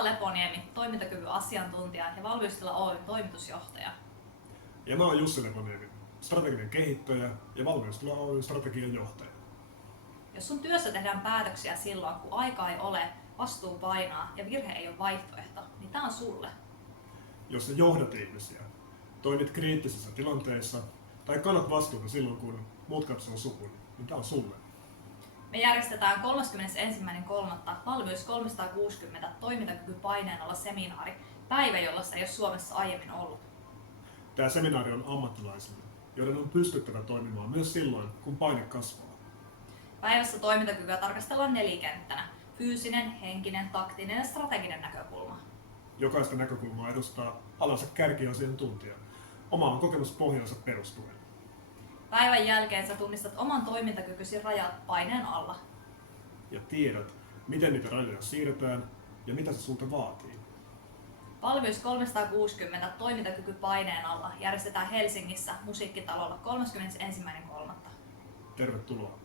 Esa Leponiemi, toimintakyvyn asiantuntija ja Valmiustila Oyn toimitusjohtaja. Ja mä oon Jussi Leponiemi, strateginen kehittäjä ja Valmiustila Oyn strategian johtaja. Jos sun työssä tehdään päätöksiä silloin, kun aika ei ole, vastuu painaa ja virhe ei ole vaihtoehto, niin tää on sulle. Jos sä johdat ihmisiä, toimit kriittisissä tilanteissa tai kannat vastuuta silloin, kun muut katsoo sukuun, niin tää on sulle. Me järjestetään 31.3. Valmius 360 toimintakykypaineen alla seminaari, päivä, jolla se ei ole Suomessa aiemmin ollut. Tämä seminaari on ammattilaisille, joiden on pystyttävä toimimaan myös silloin, kun paine kasvaa. Päivässä toimintakykyä tarkastellaan nelikenttänä: fyysinen, henkinen, taktinen ja strateginen näkökulma. Jokaista näkökulmaa edustaa alansa kärkiasiantuntija omaan kokemuspohjansa perustuen. Päivän jälkeen sä tunnistat oman toimintakykysi rajat paineen alla. Ja tiedät, miten niitä rajoja siirretään ja mitä se sulta vaatii. Valmius 360 toimintakykypaineen alla järjestetään Helsingissä Musiikkitalolla 31.3. Tervetuloa!